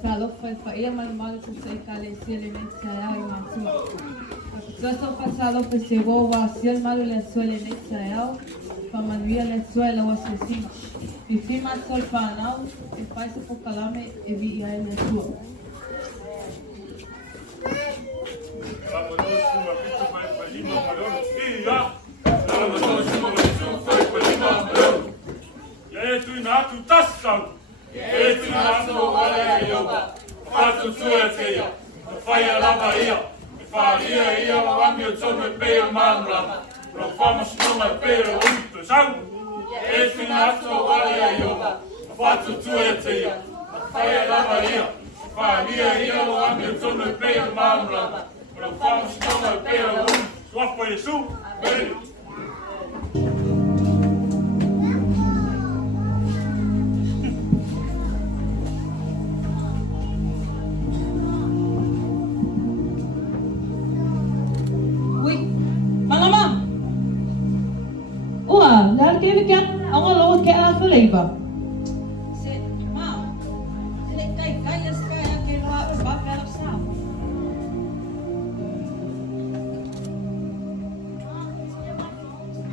Talofa faia malumalu sa ikale sile mensaya i matua. Sasa patalofa se roa sil malu le suele mensaya pamanuia le suele wasesima. E fima sol panau e faz por calame e vi ia le sua. Kaya kaya ang alawag kaya ako leba. Se, ma, sila kaya kaya kaya bakal sa.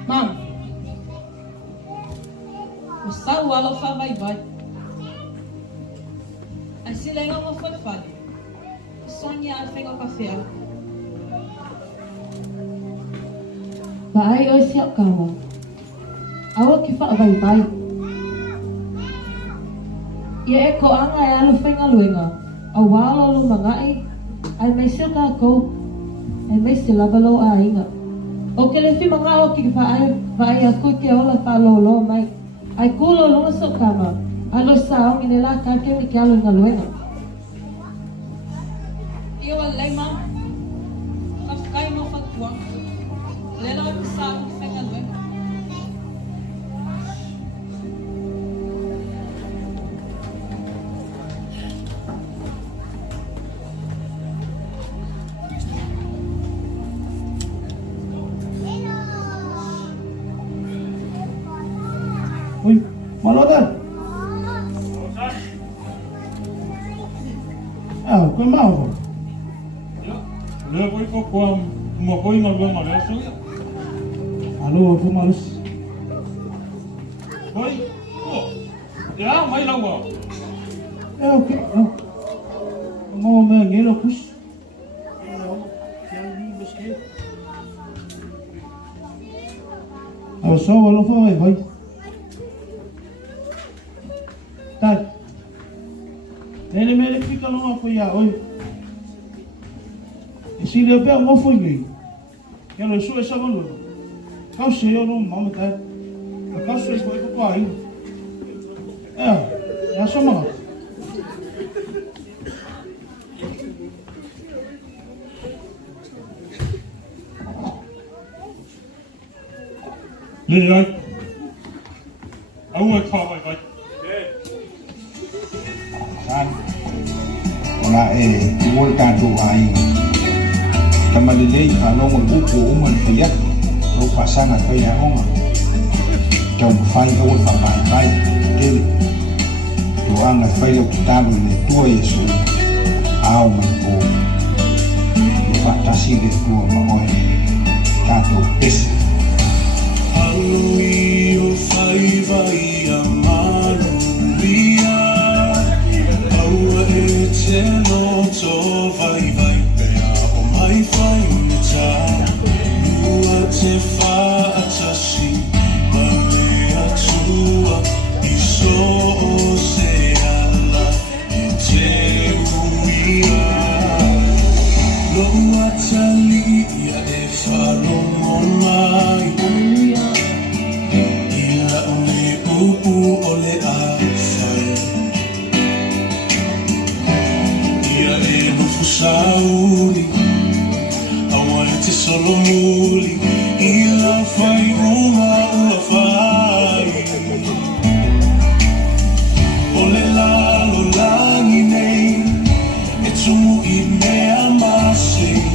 Ma'am. Basta wala fa vai. Ay sila nga mo falfal. Sonha a fengo café. Baay o siya kawa. Awak kifa vai. Ia eko anga e alu whainga luenga. A wala lu mangai. Ai mai sila ko. Ai mai sila balo a inga. O ke le fi mga o ki vai aku ke ola fa lolo mai. Ai kulo lunga so kama. Alo sa o inela ka ke mi ke alu nga luenga. Iyo walay ma. Kafkay mo fagtuang. Lelo ang sa ang fengo luenga. Uy, malodan. Ah, kau mau? Ya, le voy con mo voy no lo malo eso. Halo, aku malus. Voy. Ya, mai lawa. Okay. Mau mengelo push. Aku so walau vai. Tai. Ele me fica numa folha hoje. E se ele pega uma folha, eu não sou essa valor. Kau se eu não mamo tai. Kau se foi com pai. Já só mal. Lelai. Awa vai. Kan wala tuwal ka doay kamalilay kalau magbuko uman kaya o pasangan kaya nga kau fai o papai ele doang na fai o talo le tua yesu au mo fatasi de tua maoi tato pes Alui o fai vai amaro no to vai pea o mai fai unita lua te fa atashi male atua iso o se ala e te uia lua tali ia e falo mai ila ole upu ole asai Sauli, awal te solo muli, ila fai uma ua fai. Ole la lo langi nei, e tumu I mea mase,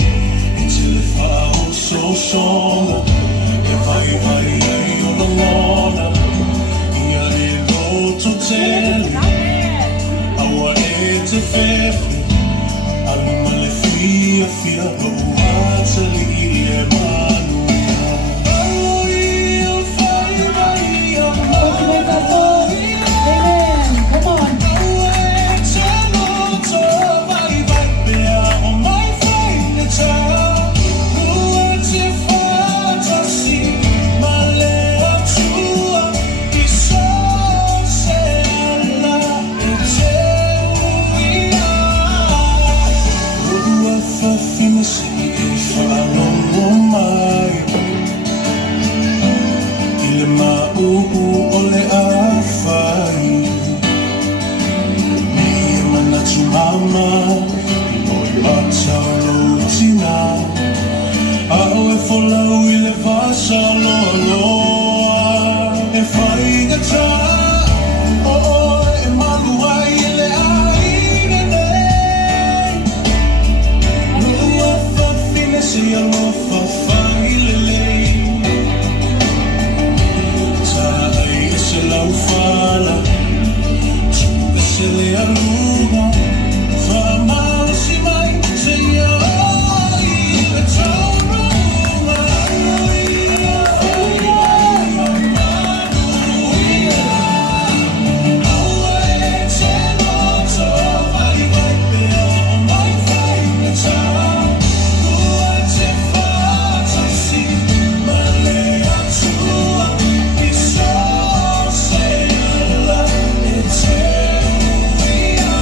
e te le fao so songa, e vai ai ona lona, ia e loto tele, awa e te fefe Aluma le fia fia Loa tali e manu Aloi o fai mai o Amen. Come on. Aue te moto vai vai bea o mai fai ne ta Lua te fata si ma le atua I so se ala e te uia Lua fa fina si e fa longo mai Ile mau o le awhai Mi manatu mama I loi atau lo tina Ao e wholau I le vasa loa loa E whai gata O e malu ai I le aine nei Lua whawhine se aloha whawhai le lei Se lau fala Se le aluna Whamala si mai Se ia ai Le taurunga Aua e te noto Vai vai pea O mai whai me ta Lua te whata si Ma le atua I so se ala e te uia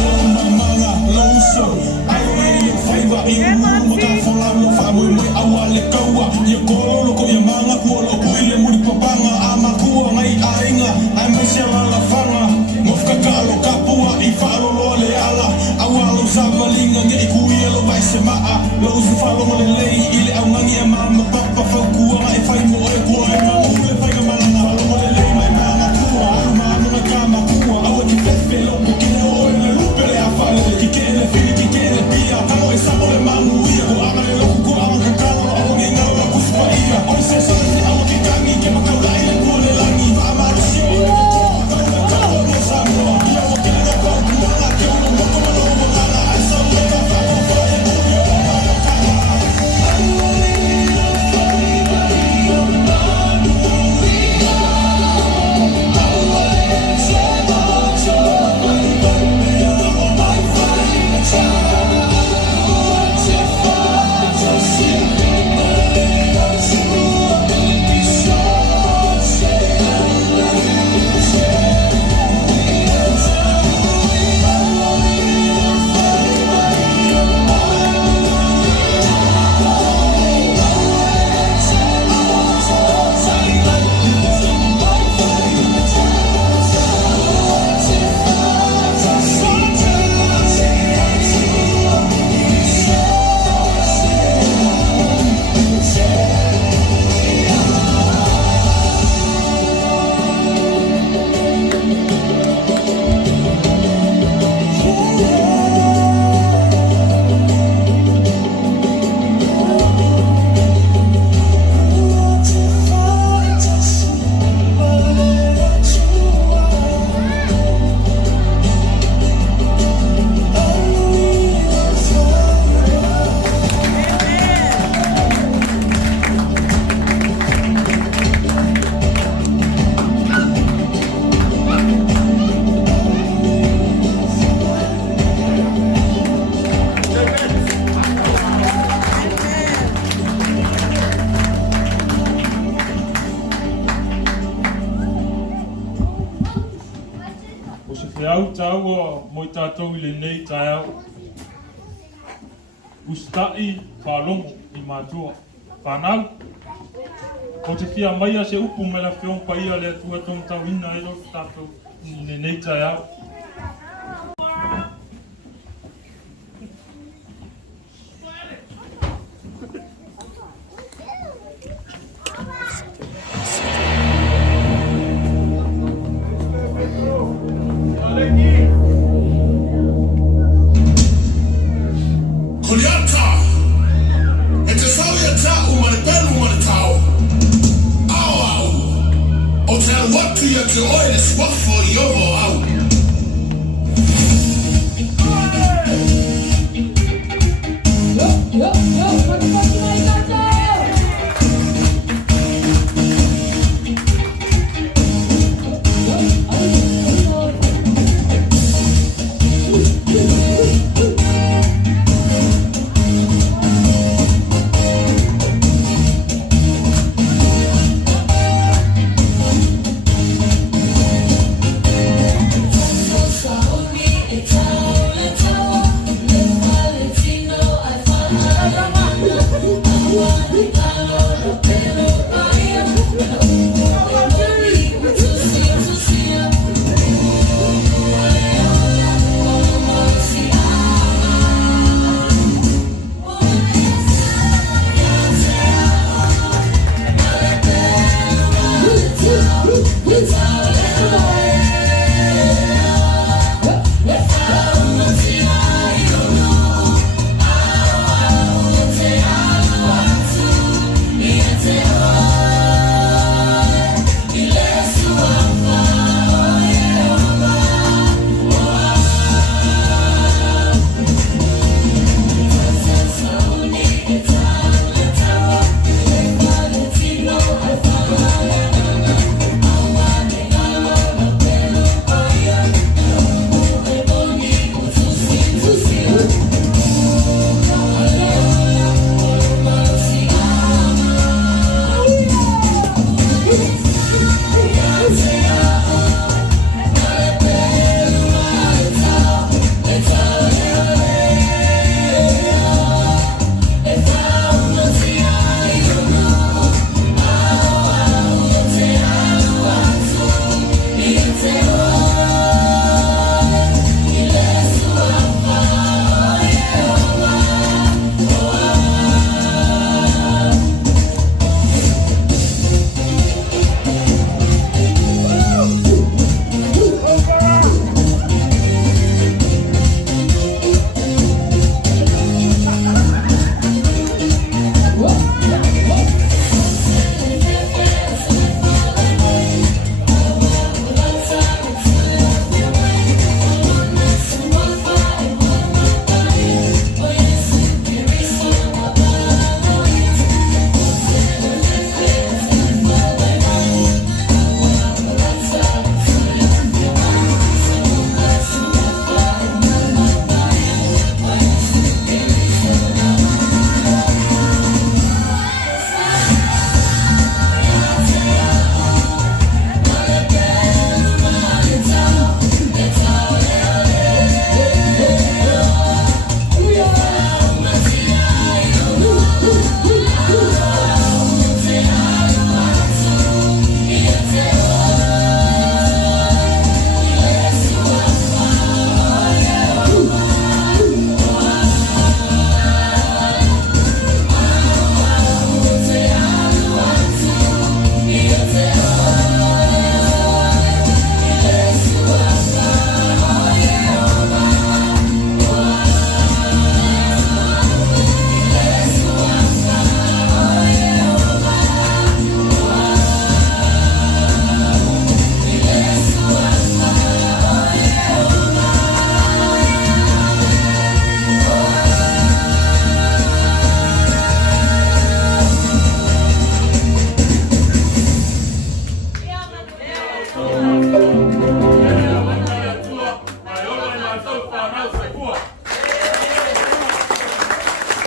O mamanga lonso Ai e ia whaiwa I umu ka whola mo whamui mui awa le kaua Ia kororo ko ia manga kua lo kui le muri papanga A makua ngai a inga Ai mai se ala whanga Mofka kalo kapua I whaarolo le ala Awa lo samalinga nge I kui alo vai se maa Lo usu wharongo le lei I le au ngangi e mama papa whakua Ngai whai mo e kua e mama Ule whaiga malanga Wharongo le lei mai mama kua Alu mama ngai ka makua Awa ki fefe loko ki le oe le lupe le a whale Ki ke le fili ki ke le pia Tango e sabo le mamu ia Ko aga le loko ko aga kakalo Awa ni ngau la kuspa ia Oi se sasi awa ki kangi Ke makaulai le kua le langi Wa amaru si o le kua Kau le kau mo samoa Ia wa ki le kau kuala Ke uno moko malo mo lala Ai sa ue ka whako whae Kuri o mana kala Au taua mo I tātou I le nei tai au. Ustai whalongo I mātua. Whanau. Ko te whia maia se upu me la whiong pa ia le atua tong tau ina e lo tātou I le nei tai au.